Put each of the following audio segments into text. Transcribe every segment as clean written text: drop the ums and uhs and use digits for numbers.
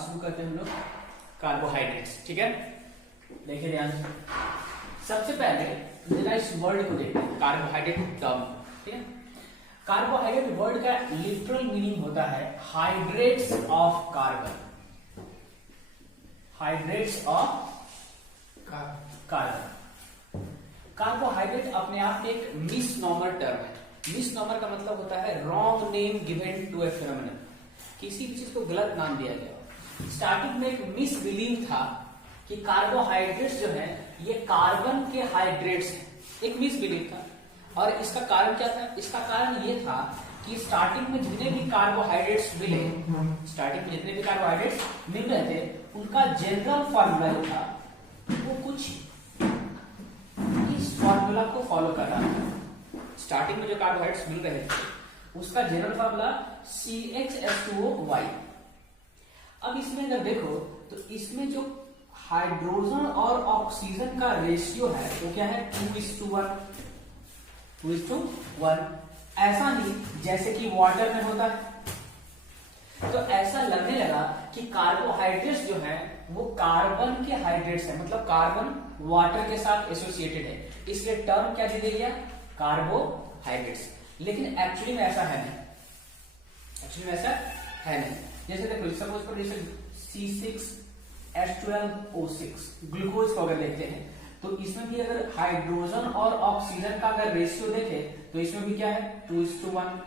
शुरू करते हैं हम लोग कार्बोहाइड्रेट्स। ठीक है, देखिए ध्यान से। सबसे पहले जरा इस वर्ड को देखते हैं, कार्बोहाइड्रेट टर्म। ठीक है, कार्बोहाइड्रेट वर्ड का लिटरल मीनिंग होता है hydrates of carbon. Hydrates of carbon. Carbohydrate अपने आप में एक मिसनॉमर टर्म है। मिसनॉमर का मतलब होता है wrong name given to a phenomenon, किसी भी चीज को गलत नाम दिया गया। स्टार्टिंग में एक मिसबिलीव था कि कार्बोहाइड्रेट्स जो है ये कार्बन के हाइड्रेट्स हैं, एक मिसबिलीव था। और इसका कारण क्या था? इसका कारण ये था कि स्टार्टिंग में जितने भी कार्बोहाइड्रेट्स मिले, स्टार्टिंग में जितने भी कार्बोहाइड्रेट्स मिल रहे थे, उनका जनरल फॉर्मूला जो था वो कुछ इस फॉर्मूला को फॉलो कर रहा था। स्टार्टिंग में जो कार्बोहाइड्रेट्स मिल रहे थे उसका जनरल फॉर्मूला CHH2O। अब इसमें अगर देखो तो इसमें जो हाइड्रोजन और ऑक्सीजन का रेशियो है वो क्या है? 2:1। 2:1। ऐसा नहीं जैसे कि वाटर में होता है। तो ऐसा लगने लगा कि कार्बोहाइड्रेट्स जो है वो कार्बन के हाइड्रेट्स है, मतलब कार्बन वाटर के साथ एसोसिएटेड है, इसलिए टर्म क्या दे दिया? कार्बोहाइड्रेट्स। लेकिन एक्चुअली में ऐसा है नहीं, एक्चुअली में ऐसा है नहीं। जैसे देखो सपोज करो जैसे C6H12O6 ग्लूकोज को अगर देखते हैं तो इसमें भी अगर हाइड्रोजन और ऑक्सीजन का अगर रेशियो देखे तो इसमें भी क्या है? 2:1।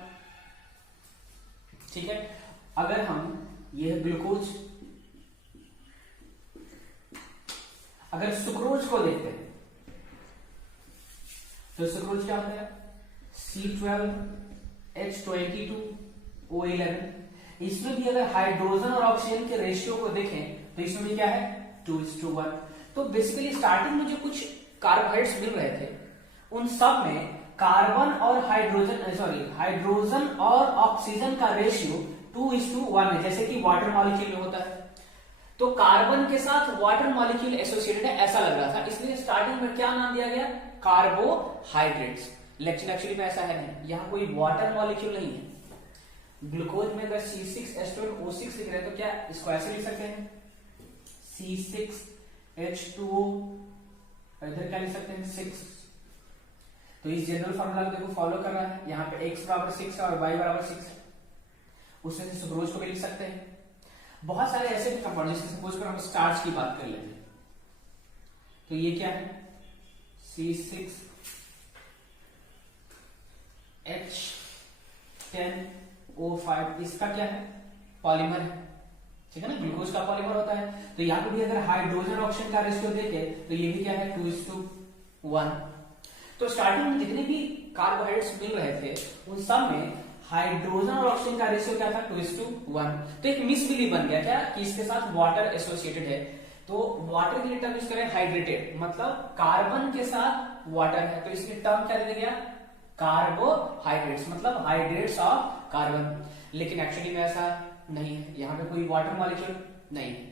ठीक है, अगर हम ये ग्लूकोज, अगर सुक्रोज को देखते हैं तो सुक्रोज क्या होता है? C12H22O11। इसमें भी अगर हाइड्रोजन और ऑक्सीजन के रेशियो को देखें तो इसमें भी क्या है? 2:1। तो बेसिकली स्टार्टिंग में जो कुछ कार्बोहाइड्रेट्स मिल रहे थे उन सब में कार्बन और हाइड्रोजन और ऑक्सीजन का रेशियो 2:1 है, जैसे कि वाटर मॉलिक्यूल में होता है। तो कार्बन के साथ वाटर मॉलिक्यूल एसोसिएटेड है ऐसा लग रहा था, इसलिए स्टार्टिंग में क्या नाम दिया गया? कार्बोहाइड्रेट्स। लेकिन एक्चुअली में ऐसा है नहीं, यहां कोई वाटर मॉलिक्यूल नहीं है। ग्लूकोज में अगर C6H12O6 लिख रहे हैं तो क्या इसको ऐसे लिख सकते हैं? C6H2O, इधर क्या लिख सकते हैं? 6। तो इस जनरल फार्मूला को देखो फॉलो कर रहा है। यहाँ पे x बराबर 6 है और y बराबर 6 है, उसमें से सुक्रोज को भी लिख सकते हैं। बहुत सारे ऐसे भी कंपाउंड, जैसे सपोज कर हम स्टार्च की बात कर लेते हैं तो ये क्या है? C6H10O5, इसका क्या है? पॉलीमर है। ठीक है ना, ग्लूकोज का पॉलीमर होता है। तो यहाँ पे भी अगर हाइड्रोजन ऑक्सीजन का रेशियो देखे तो ये भी क्या है? 2:1। तो स्टार्टिंग में जितने भी कार्बोहाइड्रेट्स मिल रहे थे उन सब में हाइड्रोजन और ऑक्सीजन का रेशियो क्या था? 2:1। तो एक मिसबिलीव बन गया क्या कि इसके साथ वाटर एसोसिएटेड है। तो वाटर के लिए टर्म यूज करें हाइड्रेटेड, मतलब कार्बन के साथ वाटर है, तो इसलिए टर्म क्या दे दिया? कार्बोहाइड्रेट्स, मतलब हाइड्रेट्स ऑफ कार्बन। लेकिन एक्चुअली में ऐसा नहीं है, यहाँ पे कोई वाटर मॉलिक्यूल नहीं है।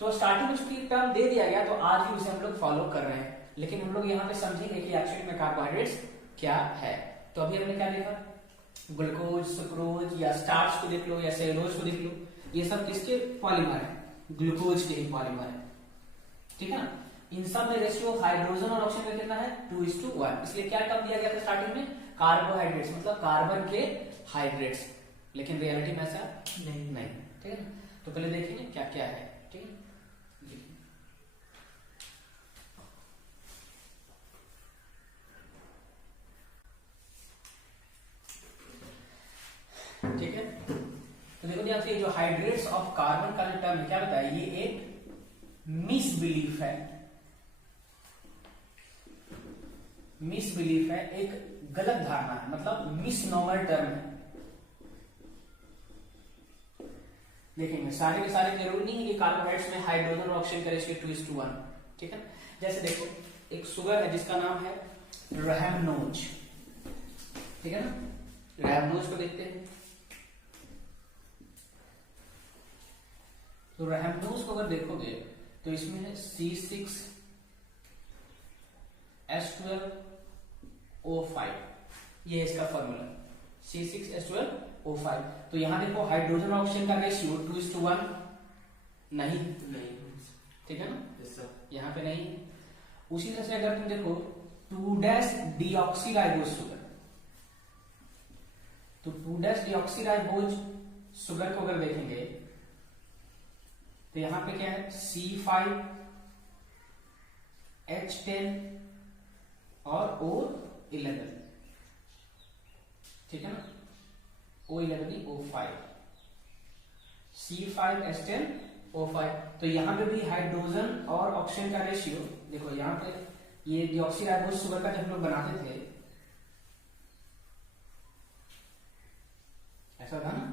तो स्टार्टिंग में चूंकि टर्म दे दिया गया तो आज भी उसे हम लोग फॉलो कर रहे हैं, लेकिन हम लोग यहाँ पे समझेंगे कि एक्चुअली में कार्बोहाइड्रेट्स क्या है। तो अभी हमने क्या देखा? ग्लूकोज, सुक्रोज या स्टार्च को देख लो या सेलुलोज को देख लो, ये सब किसके पॉलीमर है? ग्लूकोज के ही पॉलीमर है। ठीक है ना, इन सब में रेशियो हाइड्रोजन और ऑक्सीजन का कितना है? 2:1। इसलिए क्या टर्म दिया गया था स्टार्टिंग में? कार्बोहाइड्रेट्स, मतलब कार्बन के हाइड्रेट्स। लेकिन रियलिटी में ऐसा नहीं। ठीक है ना, तो पहले देखेंगे क्या क्या है। ठीक है, ठीक है। तो देखो ध्यान से, जो हाइड्रेट्स ऑफ कार्बन का जो टर्म क्या बताया? ये एक मिसबिलीफ है, मिसबिलीफ है, एक गलत धारणा है, मतलब मिसनॉमर टर्म है। देखेंगे सारे के सारे जरूरी नहीं है कि कार्बोहाइड्रेट्स में हाइड्रोजन और ऑक्सीजन का रेशियो 2:1। ठीक है, जैसे देखो एक शुगर है जिसका नाम है रैमनोज। ठीक है ना, रैमनोज को देखते हैं। तो रैमनोज को अगर देखोगे तो इसमें है C6H12O5, ये इसका फॉर्मूला C6H12O5। तो यहां देखो हाइड्रोजन ऑक्सीजन का रेशियो 2:1, नहीं, नहीं, ठीक है ना, यस सर। यहाँ पे नहीं है। उसी तरह से अगर तुम देखो 2-डीऑक्सीराइबोज शुगर, तो 2-डीऑक्सीराइबोज शुगर को अगर देखेंगे तो यहां पे क्या है, C5H10 और O11, ठीक है ना, O11 O5, C5H10 O5। तो यहां पे भी हाइड्रोजन और ऑक्सीजन का रेशियो देखो, यहां पे ये डीऑक्सीराइबोज शुगर का जब हम लोग बनाते थे ऐसा था ना,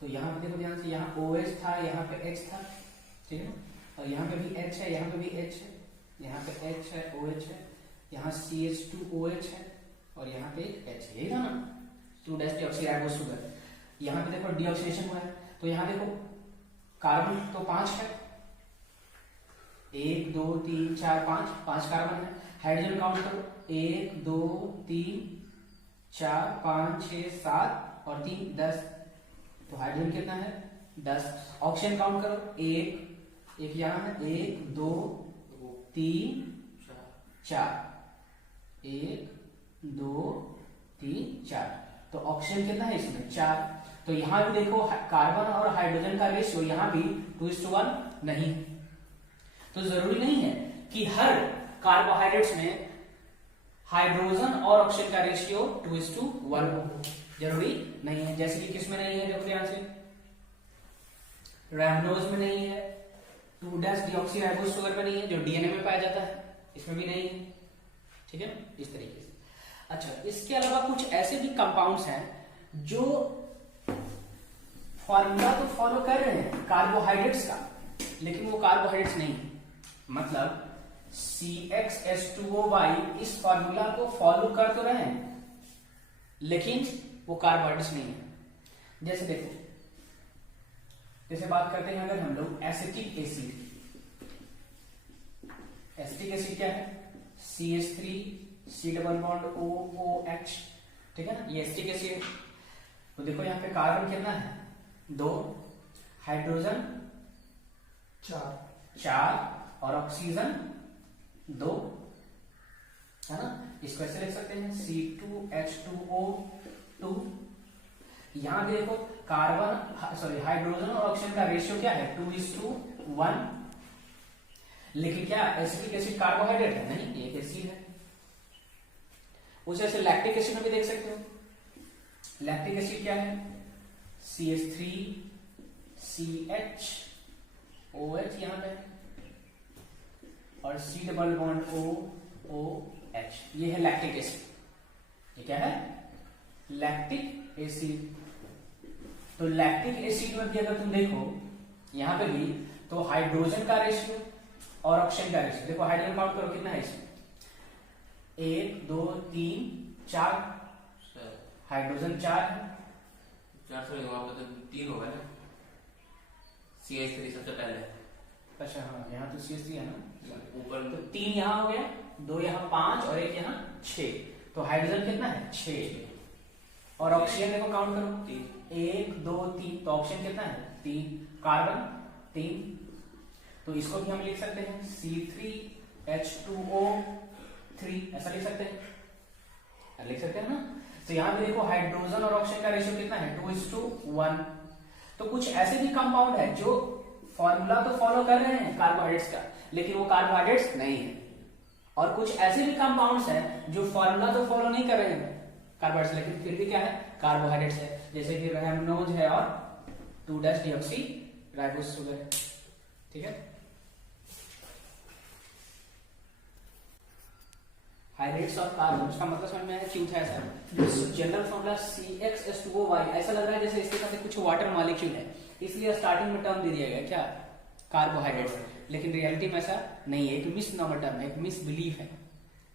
तो यहाँ पे देखो ध्यान से, यहाँ OH था, यहाँ पे H था, ठीक है ना, और यहाँ पे भी H है, यहाँ पे भी H है, यहाँ पे H है, OH है, यहाँ CH2OH है और यहाँ पे H, यही था ना 2-डीऑक्सीराइबोज शुगर। यहाँ पे देखो डीऑक्सीडेशन हुआ है, तो यहाँ देखो कार्बन तो 5 है, 1 2 3 4 5 कार्बन है। हाइड्रोजन काउंट करो, 1 2 3 4 5 6 7 और 3 10, तो हाइड्रोजन कितना है 10। ऑक्सीजन काउंट करो, 1 यहाँ है, 1 2 3 4, 1 2 3 4, तो ऑक्सीजन कितना है इसमें 4। तो यहां भी देखो कार्बन और हाइड्रोजन का रेशियो यहाँ भी 2:1 नहीं, तो जरूरी नहीं है कि हर कार्बोहाइड्रेट्स में हाइड्रोजन और ऑक्सीजन का रेशियो 2:1 हो, जरूरी नहीं है। जैसे कि किसमें नहीं है, देखो ध्यान से, रैमनोज में नहीं है, 2-डीऑक्सीराइबोज शुगर में नहीं है जो डीएनए में पाया जाता है, इसमें भी नहीं है, ठीक है, इस तरीके से। अच्छा, इसके अलावा कुछ ऐसे भी कंपाउंड्स हैं जो फॉर्मूला तो फॉलो कर रहे हैं कार्बोहाइड्रेट्स का, लेकिन वो कार्बोहाइड्रेट्स नहीं है। मतलब CxH2O इस फॉर्मूला को फॉलो कर तो रहे हैं, लेकिन वो कार्बोहाइड्रेट्स नहीं है। जैसे देखो, जैसे बात करते हैं अगर हम लोग एसिटिक एसिड, एसिटिक एसिड क्या है, CH3C⋯OOH, ठीक है ना, ये एसिटिक एसिड है। तो देखो यहाँ पे कार्बन कितना है 2, हाइड्रोजन 4 और ऑक्सीजन 2, है ना। इसको ऐसे लिख सकते हैं C2H2O2। यहां देखो कार्बन सॉरी हाइड्रोजन और ऑक्सीजन का रेशियो क्या है 2:1, लेकिन क्या एसिटिक एसिड कार्बोहाइड्रेट है, नहीं, एक एसिड है। उस जैसे लैक्टिक एसिड में भी देख सकते हो, लैक्टिक एसिड क्या है CH3CHOH यहां पे और C⋯OOH, ये है लैक्टिक एसिड। ये क्या है लैक्टिक एसिड। तो लैक्टिक एसिड में भी अगर तुम देखो यहां पे भी, तो हाइड्रोजन का रेशियो और ऑक्सीजन का रेशियो देखो, हाइड्रोजन काउंट करो कितना है इसमें 1 2 3 4, हाइड्रोजन 4 है, 4 से वहां पे तो 3 होगा ना, CH3 सबसे पहले। अच्छा हाँ, यहाँ तो CH3 है ना, ऊपर तो 3 यहाँ हो गया, 2 यहाँ 5 और 1 यहाँ 6, तो हाइड्रोजन कितना है 6 और ऑक्सीजन देखो काउंट करो 3, 1 2 3, तो ऑक्सीजन कितना है 3, कार्बन 3, तो इसको भी हम लिख सकते हैं C3H2O3, ऐसा लिख सकते हैं, ना। तो यहां पे देखो हाइड्रोजन और ऑक्सीजन का रेशियो कितना है 2:1। तो कुछ ऐसे भी कंपाउंड है जो फॉर्मूला तो फॉलो कर रहे हैं कार्बोहाइड्रेट्स का, लेकिन वो कार्बोहाइड्रेट्स नहीं है। और कुछ ऐसे भी कंपाउंड्स हैं जो फॉर्मूला तो फॉलो नहीं कर रहे हैं कार्बोहाइड्रेट्स, लेकिन फिर भी क्या है कार्बोहाइड्रेट्स है, जैसे कि रैमनोज है और 2-डीऑक्सीराइबोज शुगर है, ठीक है। हाइड्रेट्स ऑफ कार्बन, उसका मतलब समझ में आया क्यों था ऐसा। जनरल फॉर्मूला CxH2O, ऐसा लग रहा है जैसे इसके साथ कुछ वाटर मॉलिक्यूल है, इसलिए स्टार्टिंग में टर्म दे दिया गया क्या कार्बोहाइड्रेट्स, लेकिन रियलिटी में ऐसा नहीं है, एक मिस नॉर्मल टर्म है, एक मिस बिलीफ है,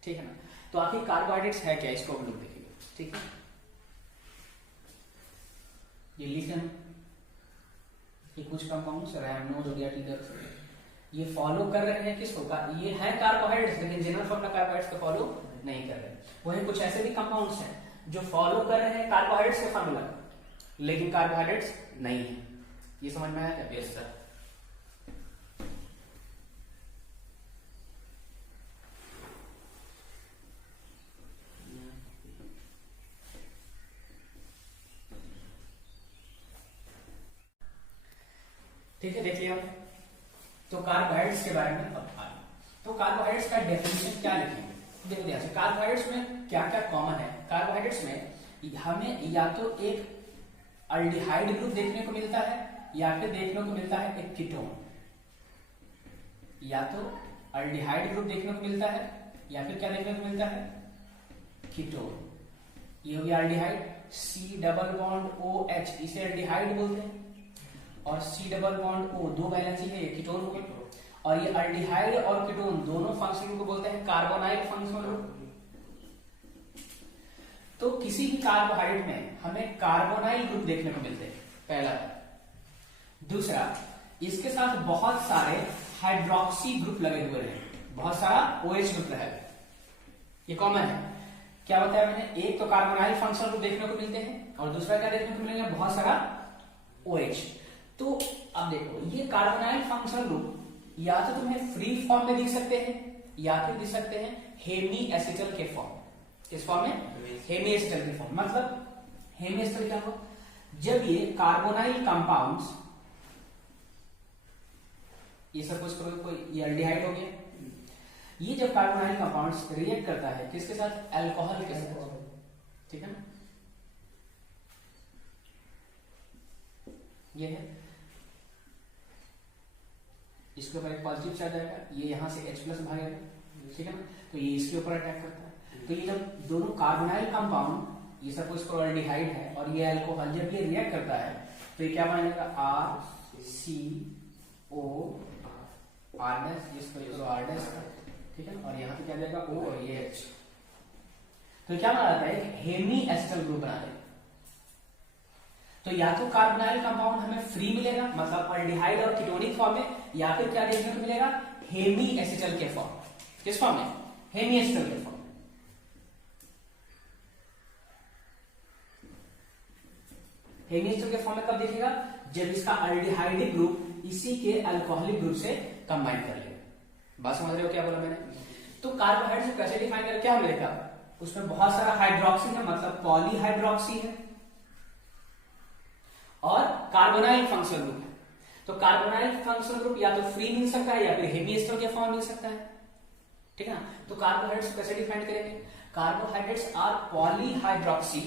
ठीक है ना। तो आखिर कार्बोहाइड्रेट्स है क्या, इसको हम लोग देखेंगे, ठीक है। ये लिखना ये कुछ कंपाउंड्स रैमनोज हो गया, टीडर, ये फॉलो कर रहे हैं किसको, ये है कार्बोहाइड्रेट्स, लेकिन जनरल फॉर्मूला कार्बोहाइड्रेट्स को फॉलो नहीं कर रहे। वहीं कुछ ऐसे भी कंपाउंड्स हैं जो फॉलो कर रहे हैं कार्बोहाइड्रेट्स के फॉर्मूला, लेकिन कार्बोहाइड्रेट्स नहीं है। ये समझ में आया क्या? Yes sir. ठीक है, देख लिया। तो कार्बोहाइड्रेट्स के बारे में अब आगे। तो कार्बोहाइड्रेट्स का डेफिनेशन क्या लिखेंगे, देखो ध्यान से। कार्बोहाइड्रेट्स में क्या क्या कॉमन है। कार्बोहाइड्रेट्स में हमें या तो एक अल्डिहाइड ग्रुप देखने को मिलता है या फिर देखने को मिलता है एक कीटोन। या तो अल्डिहाइड ग्रुप देखने को मिलता है या फिर क्या देखने को मिलता है, कीटोन। ये हो गया aldehyde. C double bond OH, इसे अल्डिहाइड बोलते हैं। और C डबल बॉन्ड O, दो वैलेंसी है, ये कीटोन हो गया। और ये अल्डिहाइड और कीटोन दोनों फंक्शन को बोलते हैं कार्बोनाइल फंक्शन ग्रुप। तो किसी भी कार्बोहाइड्रेट में हमें कार्बोनाइल ग्रुप देखने को मिलते हैं, पहला। दूसरा, इसके साथ बहुत सारे हाइड्रोक्सी ग्रुप लगे हुए हैं, बहुत सारा OH ग्रुप है, ये कॉमन है। क्या बताया मैंने, एक तो कार्बोनाइल फंक्शनल ग्रुप देखने को मिलते हैं और दूसरा क्या देखने को मिलेगा, बहुत सारा OH। तो अब देखो, ये कार्बोनाइल फंक्शनल ग्रुप या तो तुम्हें फ्री फॉर्म में दिख सकते हैं या फिर दिख सकते हैं हेमी एसिटल के फॉर्म। किस फॉर्म में, हेमी एसिटल के फॉर्म। मतलब हेमी एसिटल क्या हो, जब ये कार्बोनाइल कंपाउंड्स, ये सपोज करो कोई ये अल्डिहाइड हो गया, ये जब कार्बोनाइल कंपाउंड्स रिएक्ट करता है किसके साथ, अल्कोहल के साथ, ठीक है ना। ये है, इसके ऊपर एक पॉजिटिव चार्ज आएगा, ये यहां से H प्लस भागेगा, ठीक है ना। तो ये इसके ऊपर अटैक करता है। तो ये जब दोनों कार्बोनाइल कंपाउंड, ये सपोज करो अल्डिहाइड है और ये अल्कोहल, जब ये रिएक्ट करता है तो ये क्या बनेगा, RCO R डैश, जिसको R डैश, ठीक है। और यहाँ पे क्या जाएगा O और ये H। तो क्या बना जाता है, हेमी एसिटल ग्रुप बना देगा। तो या तो कार्बोनाइल कंपाउंड हमें फ्री मिलेगा, मतलब अल्डिहाइड और कीटोनिक फॉर्म में, या फिर क्या देखने को मिलेगा, हेमी एसिटल के फॉर्म। किस फॉर्म में, हेमी एसिटल के फॉर्म। हेमी एसिटल के फॉर्म में कब दिखेगा, जब इसका अल्डिहाइडिक ग्रुप इसी के अल्कोहलिक ग्रुप से कंबाइन कर लेगा। बात समझ रहे हो क्या बोला मैंने। तो कार्बोहाइड्रेट कैसे डिफाइन कर, क्या मिलेगा, उसमें बहुत सारा हाइड्रोक्सी है, मतलब पॉलीहाइड्रोक्सी है, और कार्बोनाइल फंक्शनल ग्रुप है। तो कार्बोनाइल फंक्शनल ग्रुप या तो फ्री मिल सकता है या फिर हेमी एसिटल के फॉर्म मिल सकता है, ठीक है ना। तो कार्बोहाइड्रेट्स कैसे डिफाइन करेंगे, carbohydrates are polyhydroxy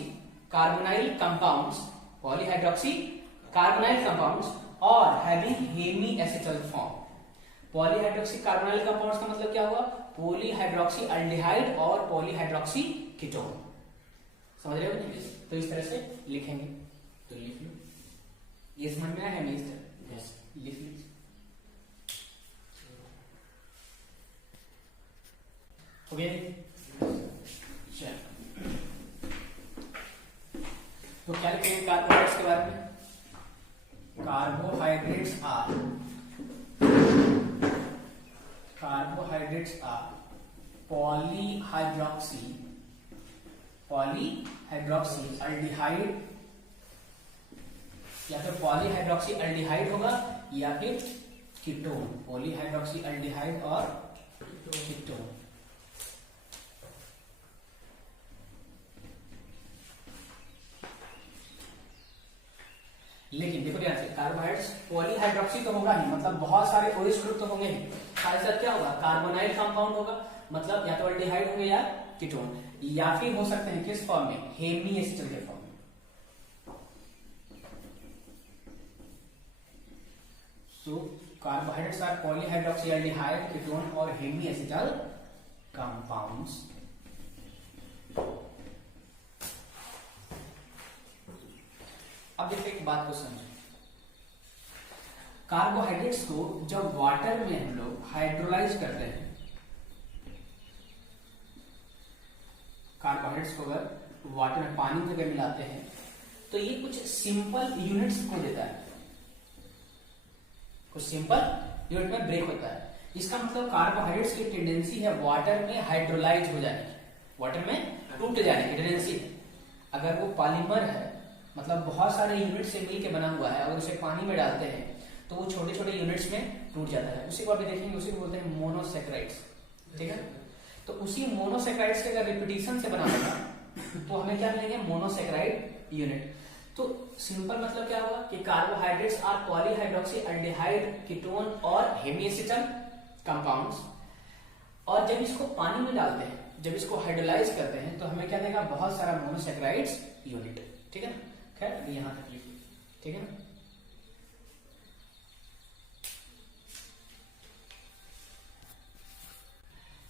carbonyl compounds, polyhydroxy carbonyl compounds और having hemiacetal form. Polyhydroxy carbonyl compounds का मतलब क्या हुआ, पॉलीहाइड्रोक्सी अल्डिहाइड और पॉलीहाइड्रोक्सी कीटोन। समझ रहे हो नहीं, तो इस तरह से लिखेंगे। तो लिख लो, ये समझ में आया है, इस तरह लिख लीजिए। हो गया, चलो। तो क्या लिखेंगे कार्बोहाइड्रेट्स के बारे में, कार्बोहाइड्रेट्स आर पॉलीहाइड्रोक्सी अल्डिहाइड, या फिर पॉलीहाइड्रोक्सी अल्डिहाइड होगा या फिर कीटोन, पॉलीहाइड्रोक्सी अल्डिहाइड और कीटोन। लेकिन देखो ध्यान से, कार्बोहाइड्रेट्स पॉलीहाइड्रोक्सी तो होगा ही, मतलब बहुत सारे OH ग्रुप तो होंगे ही। साथ साथ क्या होगा, कार्बोनाइल कंपाउंड होगा, मतलब या तो अल्डिहाइड होंगे या कीटोन, या फिर हो सकते हैं किस फॉर्म में, हेमी एसिटल के फॉर्म में। So carbohydrates are polyhydroxy aldehyde, ketone और हेमी एसिटल कंपाउंड्स। अब देखिए एक बात को समझो, कार्बोहाइड्रेट्स को जब वाटर में हम लोग हाइड्रोलाइज करते हैं, कार्बोहाइड्रेट्स को अगर वाटर में पानी में अगर मिलाते हैं तो ये कुछ सिंपल यूनिट्स को देता है, कुछ सिंपल यूनिट में ब्रेक होता है। इसका मतलब कार्बोहाइड्रेट्स की टेंडेंसी है वाटर में हाइड्रोलाइज हो जाने की, वाटर में टूट जाने की टेंडेंसी है। अगर वो पॉलीमर है, मतलब बहुत सारे यूनिट से मिलकर बना हुआ है, अगर उसे पानी में डालते हैं तो वो छोटे छोटे यूनिट्स में टूट जाता है। उसी को अभी देखेंगे, उसी को बोलते हैं मोनोसैकेराइड्स, ठीक है। तो उसी मोनोसैकेराइड्स के अगर रिपीटिशन से बना होगा तो हमें क्या मिलेंगे, मोनोसैकेराइड यूनिट। तो सिंपल मतलब क्या हुआ कि carbohydrates are polyhydroxy aldehyde ketone और हेमीएसिटल कंपाउंड्स। और जब इसको पानी में डालते हैं, जब इसको हाइड्रोलाइज करते हैं तो हमें क्या देगा, बहुत सारा मोनोसैकेराइड्स यूनिट। ठीक है ना, खैर अभी यहां तक लिखिए। ठीक है ना,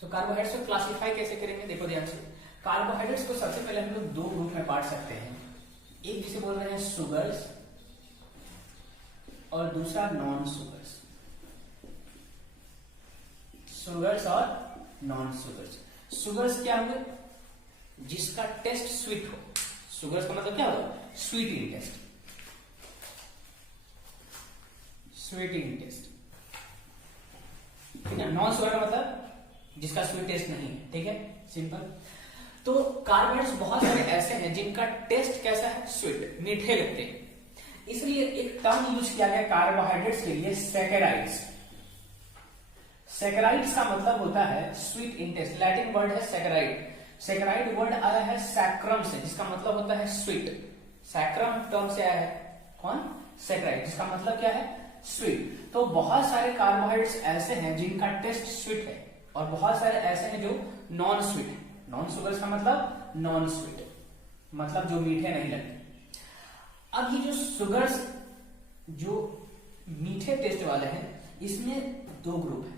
तो कार्बोहाइड्रेट्स को क्लासिफाई कैसे करेंगे, देखो ध्यान से। कार्बोहाइड्रेट्स को सबसे पहले हम लोग दो ग्रुप में बांट सकते हैं, एक जिसे बोल रहे हैं शुगर्स और दूसरा नॉन शुगर्स। शुगर्स और नॉन शुगर्स। शुगर्स क्या होंगे, जिसका टेस्ट स्वीट हो। शुगर्स का मतलब क्या होगा, sweet in taste, sweet in taste. ठीक है, नॉन शुगर का मतलब जिसका स्वीट टेस्ट नहीं है। ठीक है, सिंपल। तो कार्बोहाइड्रेट्स बहुत सारे ऐसे हैं जिनका टेस्ट कैसा है, स्वीट, मीठे लगते हैं। इसलिए एक टर्म यूज किया गया कार्बोहाइड्रेट्स के लिए, सैकेराइड्स। सैकेराइड्स का मतलब होता है sweet in taste. Latin word है सैकेराइड। सैकेराइड वर्ड आया है सैक्रम से, जिसका मतलब होता है स्वीट। सैक्रम टर्म से आया है कौन, सैकेराइड, जिसका मतलब क्या है, स्वीट। तो बहुत सारे कार्बोहाइड्रेट्स ऐसे हैं जिनका टेस्ट स्वीट है और बहुत सारे ऐसे हैं जो नॉन स्वीट है। नॉन शुगर्स का मतलब नॉन स्वीट, मतलब जो मीठे नहीं लगते। अब ये जो शुगर्स जो मीठे टेस्ट वाले हैं, इसमें दो ग्रुप है।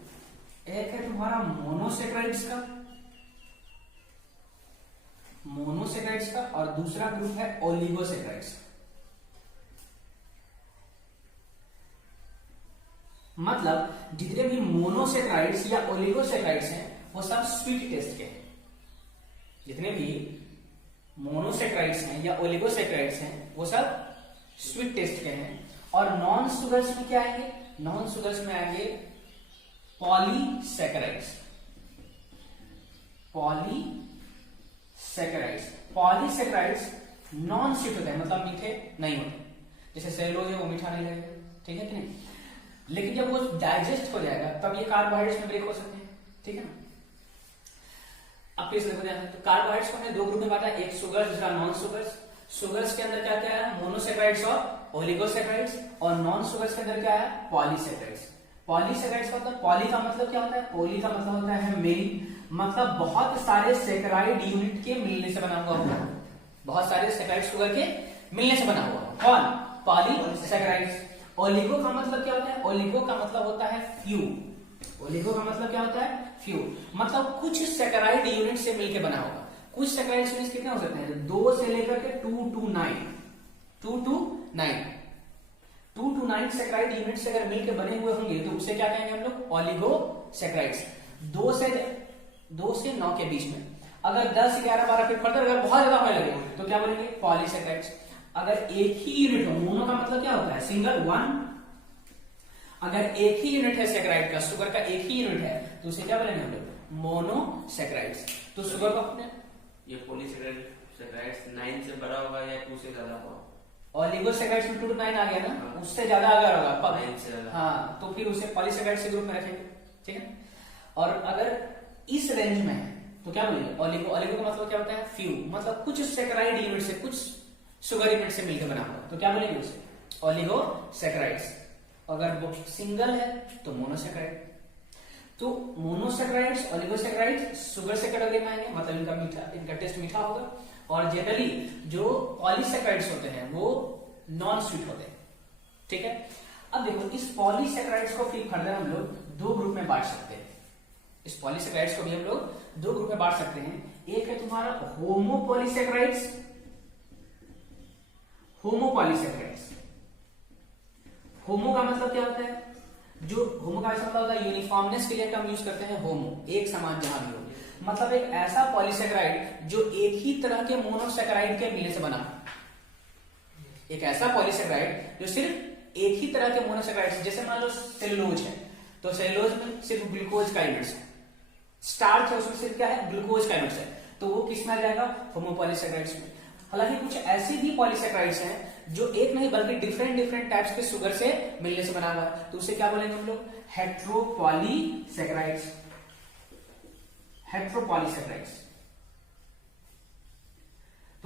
एक है तुम्हारा मोनोसैकेराइड्स का, मोनोसैकेराइड्स का, और दूसरा ग्रुप है ओलिगोसैकेराइड्स। मतलब जितने भी मोनोसैकेराइड्स या ओलिगोसैकेराइड्स हैं वो सब स्वीट टेस्ट के हैं। जितने भी मोनोसैकेराइड्स हैं या ओलिगोसैकेराइड्स हैं वो सब स्वीट टेस्ट के हैं। और नॉन शुगर्स में क्या आएंगे, नॉन शुगर्स में आएंगे polysaccharides. Polysaccharides, polysaccharides non sweet होते हैं, मतलब मीठे नहीं होते। जैसे सेलुलोज है वो मीठा नहीं लगेगा, ठीक है कि नहीं। लेकिन जब वो डाइजेस्ट हो जाएगा तब ये कार्बोहाइड्रेट्स में ब्रेक हो सकते हैं। ठीक है ना, अब फिर से देखो ध्यान से। तो कार्बोहाइड्रेट्स को हमने दो ग्रुप में बांटा, एक शुगर्स दूसरा नॉन शुगर्स। शुगर्स के अंदर क्या क्या है, मोनोसैकेराइड्स और ओलिगोसैकेराइड्स। और नॉन शुगर्स के अंदर क्या है, पॉलीसैकेराइड्स। पॉलीसैकेराइड्स का मतलब, पॉली का मतलब क्या होता है, पॉली का मतलब होता है मेनी, मतलब बहुत सारे सैकेराइड यूनिट के मिलने से बना हुआ होगा। बहुत सारे सैकेराइड शुगर के मिलने से बना हुआ, कौन, पॉलीसैकेराइड्स। ओलिगो का मतलब क्या होता है, ओलिगो का मतलब होता है फ्यू। ओलिगो का मतलब क्या होता है, फ्यू, मतलब कुछ सैकेराइड यूनिट से मिलकर बना होगा। कुछ सैकेराइड यूनिट कितने हो सकते हैं, 2 से लेकर के 2 to 9 सैकेराइड यूनिट से अगर मिलकर बने हुए होंगे तो उसे क्या कहेंगे हम लोग, ओलिगोसैकेराइड्स। 2 से 9 के बीच में। अगर 10, 11, 12 फिर फर्दर अगर बहुत ज्यादा होने लगे तो क्या बोलेंगे, पॉलीसैकेराइड्स। अगर एक ही यूनिट हो, मोनो का मतलब क्या होता है, सिंगल, वन। अगर एक ही यूनिट है सैकेराइड का, शुगर का एक ही यूनिट है, तो उसे क्या बोलेंगे हम लोग, मोनोसैकेराइड्स। तो शुगर को अपने, ये पॉलीसैकेराइड्स 9 से बड़ा होगा या 2 से ज्यादा होगा। ओलिगोसैकेराइड्स में 2 to 9 आ गया ना, उससे ज्यादा अगर होगा 9 से ज्यादा, हाँ, तो फिर उसे पॉलीसैकेराइड्स के ग्रुप में रखेंगे। ठीक है, और अगर इस रेंज में है तो क्या बोलेंगे, ओलिगो। ओलिगो का मतलब क्या होता है, फ्यू, मतलब कुछ सैकेराइड यूनिट से, कुछ शुगर यूनिट से मिलकर बना हुआ, तो क्या बोलेंगे उसे, ओलिगोसैकेराइड्स। अगर वो सिंगल है तो मोनोसैकेराइड। तो मोनोसैकेराइड्स, ओलिगोसैकेराइड्स शुगर से कैटेगरी में आएंगे, मतलब इनका मीठा, इनका टेस्ट मीठा होगा। और जनरली जो पॉलीसैकेराइड्स होते हैं वो नॉन स्वीट होते हैं। ठीक है, अब देखो इस पॉलीसैकेराइड्स को फिर फर्दर हम लोग दो ग्रुप में बांट सकते हैं। इस पॉलीसैकेराइड्स को भी हम लोग दो ग्रुप में बांट सकते हैं। एक है तुम्हारा होमोपॉलीसैकेराइड्स, होमोपॉलीसैकेराइड्स। होमो का मतलब क्या होता है, जो होमो का मतलब होता है यूनिफॉर्मनेस के लिए हम यूज करते हैं होमो, एक समान जहां भी हो, मतलब एक ऐसा पॉलीसैकेराइड जो एक ही तरह के मोनोसैकेराइड के मिलने से बना। एक ऐसा पॉलीसैकेराइड जो सिर्फ एक ही तरह के मोनोसैकेराइड, जैसे मान लो सेलुलोज है तो सेलुलोज में सिर्फ ग्लूकोज का यूनिट्स है, स्टार्च है उसमें सिर्फ क्या है, ग्लूकोज का यूनिट्स है, तो वो किस में आ जाएगा, होमोपॉलीसैकेराइड्स में। हालांकि कुछ ऐसे भी पॉलीसैकेराइड्स हैं जो एक नहीं बल्कि डिफरेंट टाइप्स के शुगर से मिलने से बना हुआ है, तो उसे क्या बोलेंगे हम लोग, हेट्रोपॉलीसैकेराइड्स। हेट्रोपॉलीसैकेराइड्स।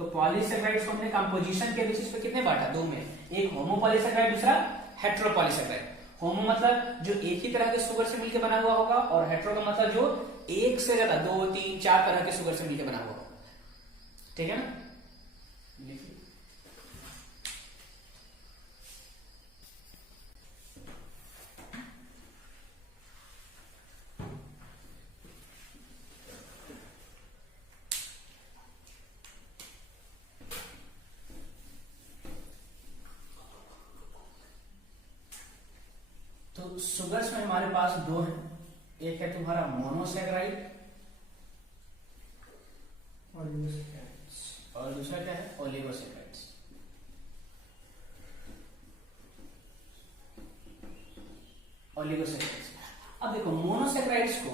तो पॉलीसेकेराइड्स को हमने कंपोजिशन के बेसिस पे कितने बांटा? दो में, एक होमोपॉलीसेकेराइड, दूसरा हेटेरोपॉलीसेकेराइड। होमो मतलब जो एक ही तरह के शुगर से मिलकर बना हुआ होगा, और हेटेरो का मतलब जो एक से ज्यादा 2, 3, 4 तरह के शुगर से मिलकर बना हुआ होगा। ठीक है ना? तो शुगर्स में हमारे पास दो हैं, एक है तुम्हारा मोनोसेकेराइड और दूसरा क्या है? ओलिगोसेकेराइड्स। ओलिगोसेकेराइड्स। अब देखो मोनोसेकेराइड्स को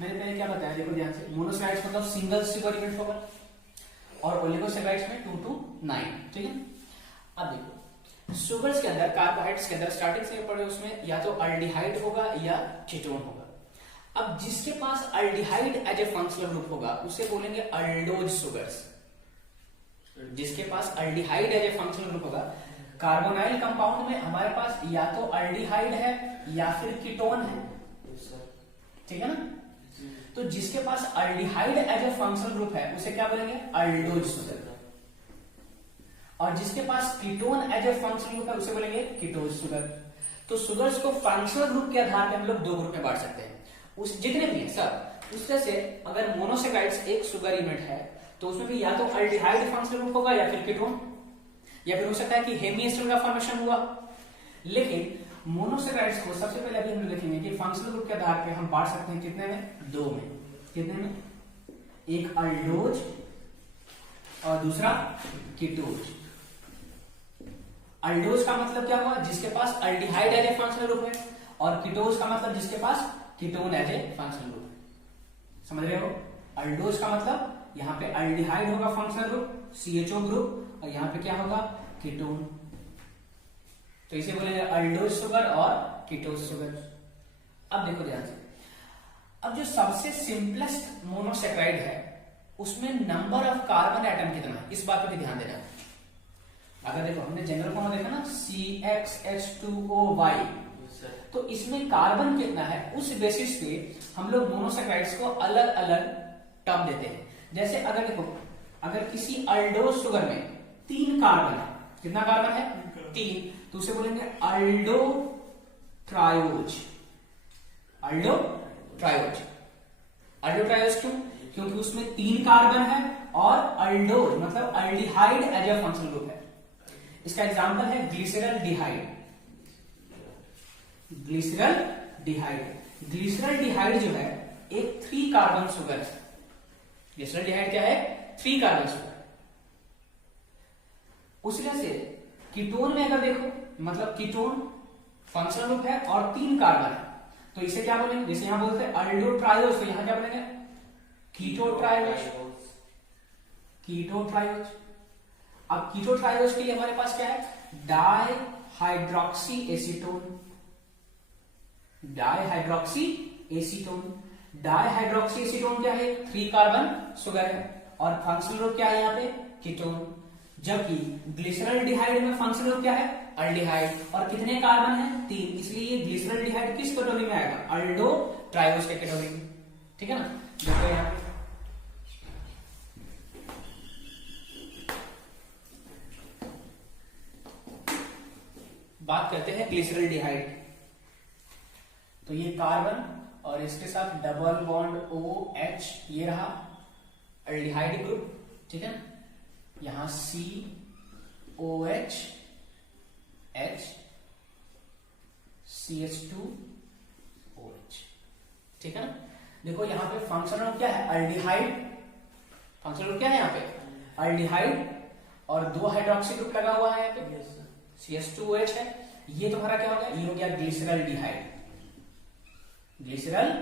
मैंने पहले क्या बताया, देखो ध्यान से, मोनोसेकेराइड्स मतलब सिंगल शुगर यूनिट होगा, और ओलिगोसेकेराइड्स में 2 to 9। ठीक है? अब देखो शुगर्स के अंदर, कार्बोहाइड्रेट्स के अंदर स्टार्टिंग से पढ़े उसमें या तो अल्डिहाइड होगा या कीटोन होगा। अब जिसके पास aldehyde as a functional group होगा उसे बोलेंगे अल्डोज शुगर्स। जिसके पास aldehyde as a functional group होगा, कार्बोनाइल कंपाउंड में हमारे पास या तो अल्डिहाइड है या फिर कीटोन है। ठीक है ना? तो जिसके पास aldehyde as a functional group है उसे क्या बोलेंगे? Aldose sugar. और जिसके पास ketone as a functional group है उसे बोलेंगे कीटोज शुगर। तो शुगर्स को फंक्शनल ग्रुप के आधार पर हम लोग दो ग्रुप में बांट सकते हैं, उस जितने भी हैं सब। उस तरह से अगर मोनोसेकेराइड्स एक शुगर यूनिट है तो उसमें भी या तो अल्डिहाइड फंक्शनल ग्रुप होगा या फिर कीटोन, या फिर हो सकता है कि हेमी एस्टर का फॉर्मेशन हुआ। लेकिन मोनोसेकेराइड्स को सबसे पहले अभी हम देखेंगे कि फंक्शनल ग्रुप के आधार पर हम बांट सकते हैं कितने में? दो में। कितने में? एक अल्डोज और दूसरा कीटोज। अल्डोज का मतलब क्या हुआ? जिसके पास aldehyde as a functional group है, और कीटोज का मतलब जिसके पास ketone as a functional group है। समझ रहे हो? अल्डोज का मतलब यहाँ पे अल्डिहाइड होगा फंक्शनल ग्रुप, CHO ग्रुप, और यहाँ पे क्या होगा? कीटोन। तो इसे बोलेंगे अल्डोज शुगर और कीटोज शुगर। अब देखो ध्यान से, अब जो सबसे सिंपलेस्ट मोनोसेकेराइड है उसमें नंबर ऑफ कार्बन एटम कितना है, इस बात पे भी ध्यान देना है। अगर देखो हमने जनरल फॉर्मूला देखा ना, CxH2OY, तो इसमें कार्बन कितना है उस बेसिस पे हम लोग मोनोसेकेराइड्स को अलग अलग टर्म देते हैं। जैसे अगर देखो, अगर किसी अल्डोज शुगर में 3 कार्बन है, कितना कार्बन है? 3, तो उसे बोलेंगे aldotriose. Aldotriose. Aldotriose क्यों? क्योंकि उसमें 3 कार्बन है और अल्डोज मतलब aldehyde as a functional group है। इसका एग्जांपल है glyceraldehyde. Glyceraldehyde. Glyceraldehyde जो है एक 3 कार्बन शुगर है। ग्लिसरल डिहाइड क्या है? 3 कार्बन शुगर। उसी तरह से कीटोन में अगर देखो, मतलब कीटोन फंक्शनल ग्रुप है और 3 कार्बन है, तो इसे क्या बोलेंगे? जैसे यहां बोलते हैं अल्डो ट्रायोज, तो यहां क्या बोलेंगे? कीटो ट्रायोज। कीटो ट्रायोज। अब कीटो ट्रायोज के लिए हमारे पास क्या है? Dihydroxy acetone. Dihydroxy acetone. Dihydroxy acetone क्या है? 3 कार्बन शुगर है, और फंक्शनल ग्रुप क्या है यहाँ पे? कीटोन। जबकि ग्लिसरल डिहाइड में फंक्शनल ग्रुप क्या है? अल्डिहाइड, और कितने कार्बन है? 3, इसलिए ग्लिसरल डिहाइड किस कैटेगरी में आएगा? अल्डो ट्रायोज के कैटेगरी में। ठीक है ना? देखो यहाँ पे बात करते हैं ग्लिसरल डिहाइड। तो ये कार्बन और इसके साथ डबल बॉन्ड OH, ये रहा अल्डिहाइड ग्रुप। ठीक है? यहां COH H CH2OH। ठीक है ना? देखो यहां पे फंक्शनल क्या है? अल्डिहाइड। फंक्शनल क्या है यहाँ पे? अल्डिहाइड, और 2 हाइड्रोक्सी ग्रुप लगा हुआ है यहाँ पे, CH2OH है। ये तुम्हारा क्या हो गया? ये हो गया ग्लिसरल डिहाइड। ग्लिसरल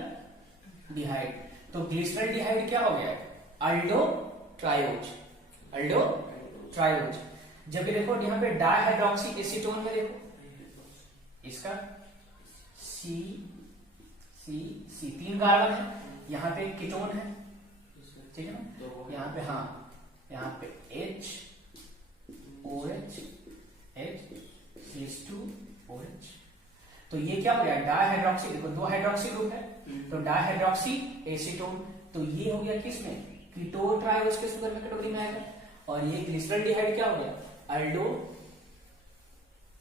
डिहाइड। तो ग्लिसरल डिहाइड क्या हो गया? अल्डो ट्रायोज। अल्डो ट्रायोज। जबकि देखो यहाँ पे डाइहाइड्रोक्सी एसीटोन में देखो, इसका C 3 कार्बन है, यहाँ पे कीटोन है। ठीक है ना? यहाँ पे हाँ यहाँ पे H OH H H2OH। तो ये क्या हो गया, डाइहाइड्रोक्सी। देखो दो हाइड्रोक्सी ग्रुप है, तो डाइहाइड्रोक्सी एसीटोन। तो ये हो गया किसमें, कीटो ट्रायोज के सुगर में कैटेगरी में आएगा। और ये ग्लिसरॉल्डिहाइड क्या हो गया, अल्डो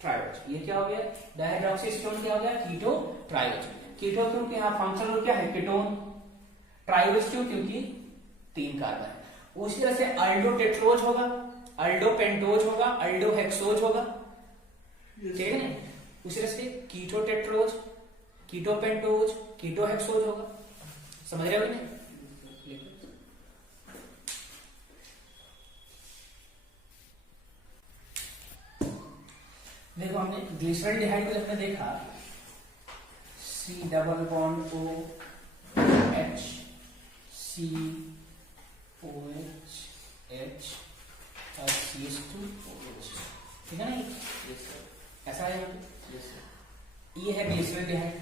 ट्रायोज। ये क्या हो गया, डाइहाइड्रोक्सी एसीटोन क्या हो गया, कीटो ट्रायोज। कीटो क्योंकि यहाँ फंक्शनल ग्रुप क्या है, कीटोन। ट्रायोज क्यों, क्योंकि 3 कार्बन है। उसी तरह से अल्डो टेट्रोज होगा, अल्डो पेंटोज होगा, अल्डो हेक्सोज होगा, ठीक है ना। उसी तरह से कीटो टेट्रोज, कीटो पेंटोज, कीटो हेक्सोज होगा। समझ रहे हो कि नहीं। देखो हमने ग्लिसरॉल्डिहाइड को हमने देखा, C double bond O H C OH H और CH2OH, ठीक है ना। ऐसा है, ये है ग्लिसरॉल्डिहाइड।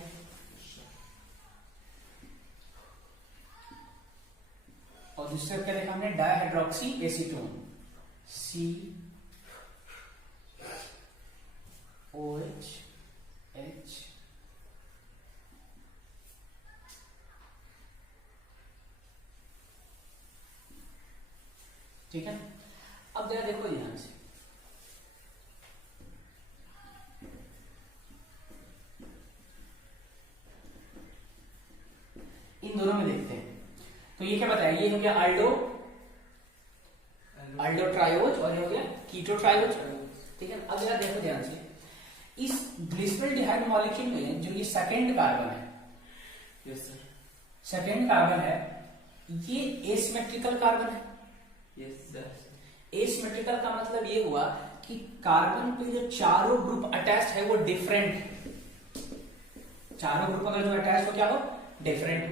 और दूसरे क्या देखा हमने, डाइहाइड्रोक्सी एसीटोन, COH H ठीक है। अब जरा देखो ध्यान से, इन दोनों में देखते हैं। तो ये क्या बताया, ये हो गया अल्डो ट्रायोज और ये हो गया कीटो ट्रायोज, ठीक है। अब जरा देखो ध्यान से, इस ग्लिसरॉल्डिहाइड मॉलिक्यूल में जो ये सेकेंड कार्बन है, यस सर, सेकेंड कार्बन है, ये एसिमेट्रिकल कार्बन है। Yes sir. एसिमेट्रिकल का मतलब ये हुआ कि कार्बन पे जो चारों ग्रुप अटैच है वो डिफरेंट है। चारों ग्रुप अगर जो अटैच हो क्या हो, डिफरेंट हो।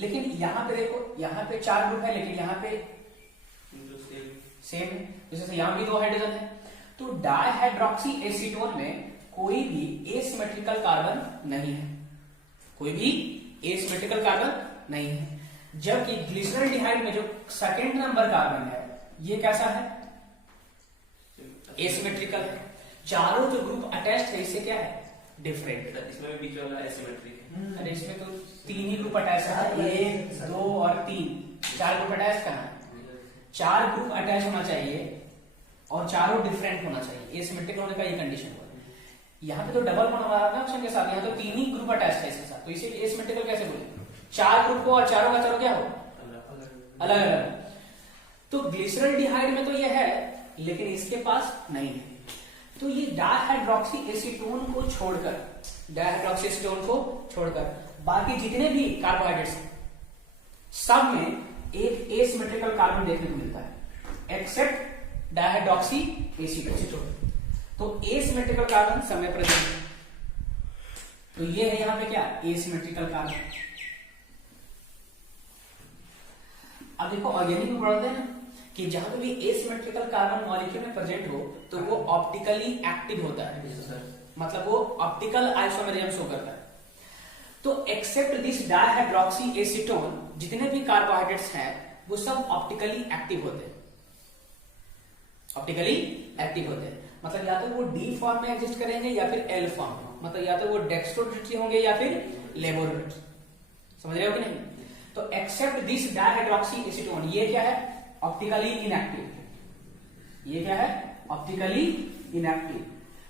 लेकिन यहां पे देखो, यहां पे 4 ग्रुप है लेकिन यहां पे सेम है। जैसे यहां भी 2 हाइड्रोजन है। तो डाइहाइड्रोक्सी एसीटोन में कोई भी एसिमेट्रिकल कार्बन नहीं है, कोई भी एसिमेट्रिकल कार्बन नहीं है। जबकि ग्लिसरॉल्डिहाइड में जो सेकेंड नंबर कार्बन है ये कैसा है, एसिमेट्रिकल है। चारों जो ग्रुप अटैच्ड है इससे क्या है, डिफरेंट। इसमें भी बीच वाला एसिमेट्रिक है। अरे इसमें तो 3 ही ग्रुप अटैच है, 1 2 और 3, 4 ग्रुप अटैच कहां है। 4 ग्रुप अटैच होना चाहिए और चारों डिफरेंट होना चाहिए, एसिमेट्रिक होने का ये कंडीशन हुआ। यहाँ पे तो डबल बॉन्ड हमारा ना ऑप्शन के साथ, यहाँ तो 3 ही ग्रुप अटैच है इसके साथ, तो इसीलिए एसिमेट्रिकल कैसे बोले, 4 ग्रुप को और चारों का चारों क्या हो, अलग अलग। तो ग्लिसरॉल्डिहाइड में तो ये है लेकिन इसके पास नहीं है। तो ये डाइहाइड्रोक्सी एसीटोन को छोड़कर, डाइहाइड्रोक्सी एसीटोन को छोड़कर बाकी जितने भी कार्बोहाइड्रेट्स हैं सब में एक एसिमेट्रिकल कार्बन देखने को मिलता है एक्सेप्ट डाइहाइड्रोक्सी एसीटोन। तो एसिमेट्रिकल कार्बन सब में प्रेजेंट है। तो ये है यहां पे क्या, एसिमेट्रिकल कार्बन। अब देखो ऑर्गेनिक में पढ़ते हैं ना कि जहां पे भी एसिमेट्रिकल कार्बन मॉलिक्यूल में प्रेजेंट हो तो वो ऑप्टिकली एक्टिव होता है, मतलब वो ऑप्टिकल आइसोमेरिज्म शो करता है। तो एक्सेप्ट दिस डाइहाइड्रोक्सी एसीटोन जितने भी कार्बोहाइड्रेट्स हैं वो सब ऑप्टिकली एक्टिव होते हैं, ऑप्टिकली एक्टिव होते हैं। मतलब या तो वो डी फॉर्म में एग्जिस्ट करेंगे या फिर एल फॉर्म में, मतलब या तो वो डेक्स्ट्रोडिस्ट्री होंगे या फिर लेबोरेटरी। समझ रहे हो कि नहीं। तो एक्सेप्ट दिस डाइहाइड्रोक्सी एसीटोन, ये क्या है, ऑप्टिकली इनएक्टिव। ये क्या है, ऑप्टिकली इनएक्टिव।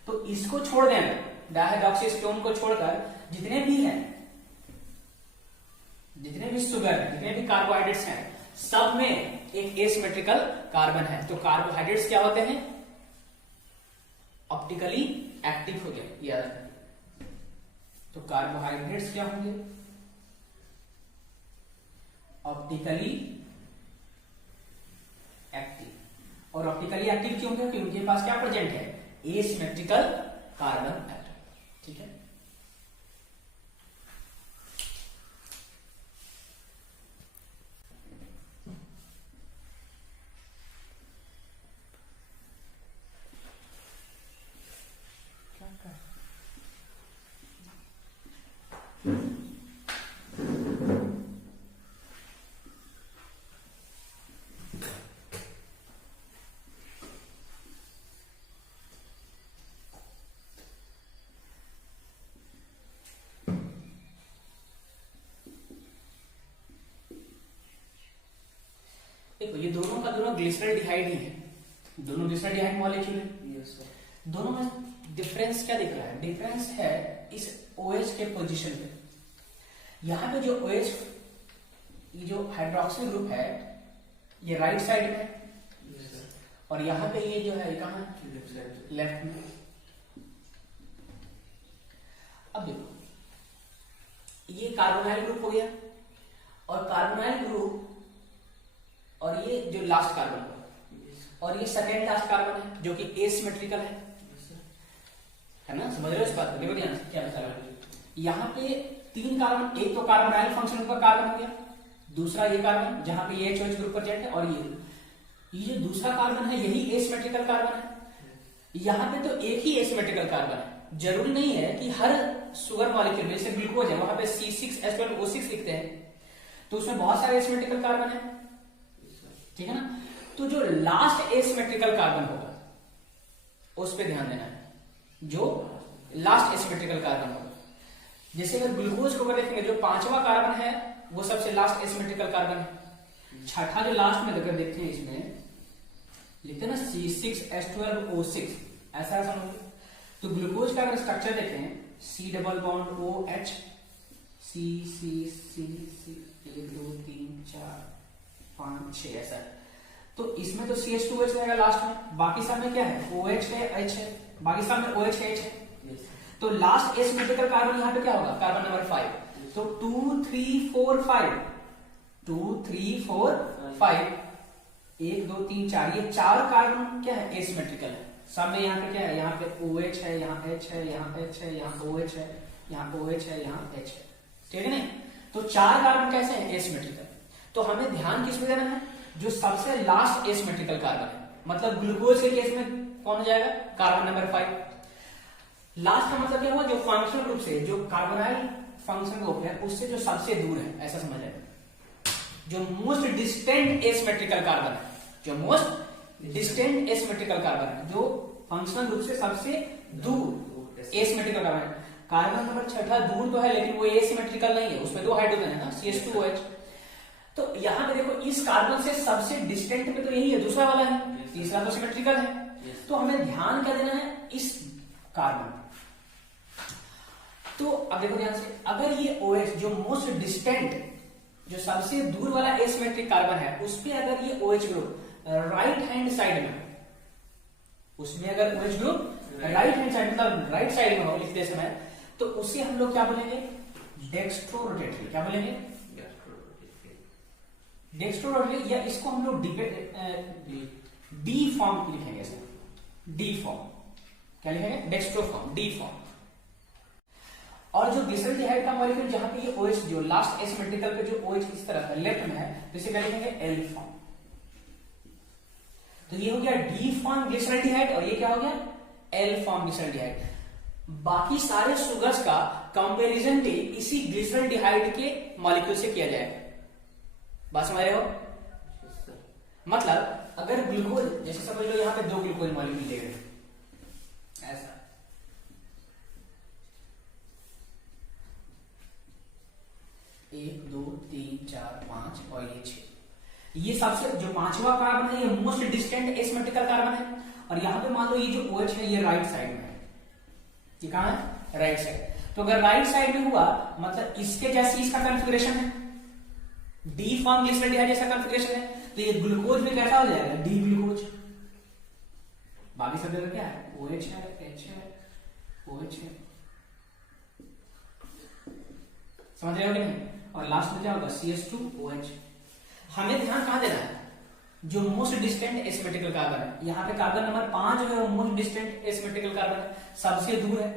तो इसको छोड़ देना, डाइहाइड्रोक्सी एसीटोन को छोड़कर जितने भी हैं, जितने भी शुगर है, जितने भी कार्बोहाइड्रेट्स हैं सब में एक एसिमेट्रिकल कार्बन है। तो कार्बोहाइड्रेट्स क्या होते हैं, ऑप्टिकली एक्टिव हो गए, याद रखना। तो कार्बोहाइड्रेट्स क्या होंगे, ऑप्टिकली एक्टिव। और ऑप्टिकली एक्टिव क्यों होंगे, क्योंकि उनके पास क्या प्रेजेंट है, एसिमेट्रिकल कार्बन एटम, ठीक है। देखो ये दोनों का दोनों ग्लिसरॉल्डिहाइड ही है, दोनों ग्लिसरॉल्डिहाइड मॉलिक्यूल है। Yes sir. दोनों में डिफरेंस क्या दिख रहा है? डिफरेंस है इस OH के पोजीशन पे। यहाँ पे जो OH, ये जो हाइड्रोक्सिल ग्रुप है ये राइट साइड में है, यस सर। और यहाँ पे ये जो है ये कहाँ है? Left side. लेफ्ट में। अब देखो ये कार्बोनाइल ग्रुप हो गया, और कार्बोनाइल ग्रुप और ये जो लास्ट कार्बन है, और ये सेकेंड लास्ट कार्बन है जो कि एसिमेट्रिकल है ना? समझ रहे हो इस बात को? देखो ध्यान से क्या बता रहा है। यहाँ पे 3 कार्बन, एक तो कार्बोनाइल फंक्शन ग्रुप का कार्बन हो गया, दूसरा ये कार्बन जहां पे ये OH ग्रुप प्रेजेंट है, और ये जो दूसरा कार्बन है यही एसिमेट्रिकल कार्बन है। यहाँ पे तो एक ही एसिमेट्रिकल कार्बन है। जरूरी नहीं है कि हर शुगर मॉलिक्यूल में, जैसे ग्लूकोज है वहां पे C6H12O6 लिखते हैं, तो उसमें बहुत सारे एसिमेट्रिकल कार्बन है, ठीक है ना? तो जो लास्ट एसिमेट्रिकल कार्बन होगा उस पर ध्यान देना है, जो लास्ट एसिमेट्रिकल कार्बन होगा। जैसे अगर ग्लूकोज को देखेंगे, जो 5वां कार्बन है वो सबसे लास्ट एसिमेट्रिकल कार्बन है। छठा जो लास्ट में अगर देखते हैं, इसमें लिखते हैं ना C6H12O6, ऐसा समझो। तो ग्लूकोज का अगर स्ट्रक्चर देखें, C double bond OH, C 1 2 3 4 5 6 ऐसा है। तो इसमें तो CH2H रहेगा लास्ट में, बाकी सब में क्या है? OH है, H है, बाकी सब में OH है, H है। तो लास्ट एसिमेट्रिकल कार्बन यहाँ पे क्या होगा? Carbon number 5। तो 2 3 4 5, 2 3 4 5, 1 2 3 4, ये 4 कार्बन क्या है? एसिमेट्रिकल है। सब में यहाँ पे क्या है? यहाँ पे OH है, यहाँ H है, यहाँ H है, यहाँ OH है, यहाँ OH है, यहाँ H है, ठीक है ना? तो 4 कार्बन कैसे हैं? एसिमेट्रिकल। तो हमें ध्यान किस पे देना है? जो सबसे लास्ट एसिमेट्रिकल कार्बन है, मतलब ग्लूकोज के केस में कौन हो जाएगा? Carbon number 5। लास्ट का मतलब क्या हुआ? जो फंक्शनल ग्रुप से, जो कार्बोनाइल फंक्शन ग्रुप है उससे जो सबसे दूर है, ऐसा समझ लें। जो मोस्ट डिस्टेंट एसिमेट्रिकल कार्बन है, जो मोस्ट डिस्टेंट एसिमेट्रिकल कार्बन है, जो फंक्शनल ग्रुप से सबसे दूर एसिमेट्रिकल कार्बन है। कार्बन नंबर 6 दूर तो है, लेकिन वो एसिमेट्रिकल नहीं है, उसमें 2 हाइड्रोजन है ना, CH2OH। तो यहां पे देखो, इस कार्बन से सबसे डिस्टेंट पे तो यही है, दूसरा वाला है, तीसरा तो सिमेट्रिकल है। तो हमें ध्यान क्या देना है? इस कार्बन। तो अब देखो ध्यान से, अगर ये OH जो मोस्ट डिस्टेंट, जो सबसे दूर वाला एसिमेट्रिक कार्बन है, उस पे अगर ये OH group right hand side में, उसमें अगर OH group right hand side मतलब राइट साइड में हो लिखते समय, तो उसे हम लोग क्या बोलेंगे? डेक्स्ट्रोरोटेटरी। क्या बोलेंगे? डेक्स्ट्रोरोटेटरी, या इसको हम लोग डी फॉर्म लिखेंगे, डी फॉर्म। क्या लिखेंगे? डेक्स्ट्रोफॉर्म, डी फॉर्म। और जो ग्लिसरॉल्डिहाइड का मॉलिक्यूल जहां पे ये OH जो लास्ट एसिमेट्रिकल पे जो OH इस तरफ है, लेफ्ट में है, तो इसे क्या लिखेंगे? L form. तो ये हो गया डी फॉर्म ग्लिसरॉल्डिहाइड, और ये क्या हो गया? L form glyceraldehyde. बाकी सारे सुगर्स का कंपैरिजन भी इसी ग्लिसरॉल्डिहाइड के मॉलिक्यूल से किया जाएगा। बात समझ रहे हो? मतलब अगर ग्लूकोज, जैसे समझ लो यहाँ पे 2 ग्लूकोज मॉलिक्यूल ले गए, ऐसा 1 2 3 4 5 और ये 6, ये सबसे जो 5वां कार्बन है, ये मोस्ट डिस्टेंट एसिमेट्रिकल कार्बन है। और यहां पे मान लो ये जो OH है ये राइट साइड में है, ये कहां है? Right side. तो अगर राइट साइड में हुआ, मतलब इसके जैसी इसका कॉन्फ़िगरेशन है, डी फॉर्म ग्लिसरॉल्डिहाइड जैसा कॉन्फ़िगरेशन है, तो ये ग्लूकोज में कैसा हो जाएगा? D glucose. बाकी सब जगह क्या है? OH है, H है, OH है। समझ रहे हो कि नहीं? और लास्ट में क्या होगा? CH2OH। हमें ध्यान कहां देना है? जो मोस्ट डिस्टेंट एसिमेट्रिकल कार्बन है, यहाँ पे कार्बन नंबर 5 जो है वो मोस्ट डिस्टेंट एसिमेट्रिकल कार्बन है, सबसे दूर है,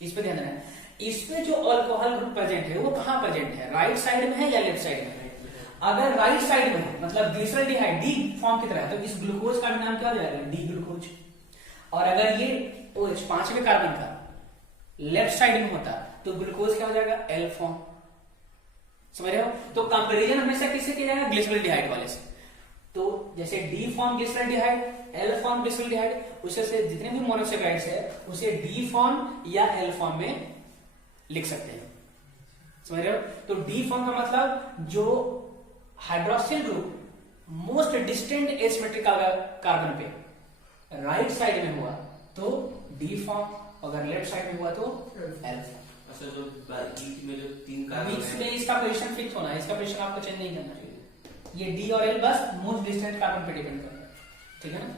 इस पे ध्यान देना है। इस पे जो अल्कोहल ग्रुप प्रेजेंट है वो कहां प्रेजेंट है? राइट साइड में है या लेफ्ट साइड में है? अगर राइट साइड में है, मतलब ग्लिसरॉल्डिहाइड डी फॉर्म की तरह है, तो इस ग्लूकोज का भी नाम क्या हो जाएगा? D glucose. और अगर ये OH 5वें कार्बन का लेफ्ट साइड में होता तो ग्लूकोज क्या हो जाएगा? L form. समझ रहे हो? तो कंपैरिजन हमेशा किससे किया जाएगा? ग्लिसरॉल्डिहाइड वाले से। तो जैसे D form glyceraldehyde, L form glyceraldehyde, उसे से जितने भी मोनोसेकेराइड्स है उसे डी फॉर्म या एल फॉर्म में लिख सकते हैं। समझ रहे हो? तो डी फॉर्म का मतलब जो hydroxyl group most distant asymmetrical carbon पे राइट साइड में हुआ तो डी फॉर्म, अगर लेफ्ट साइड में हुआ तो एल फॉर्म। अच्छा, जो बीच में जो तीन कार्बन बीच है, में इसका पोजीशन फिक्स होना है, इसका पोजीशन आपको चेंज नहीं करना चाहिए। ये डी और एल बस मोस्ट डिस्टेंट कार्बन पे डिपेंड करता है, ठीक है ना।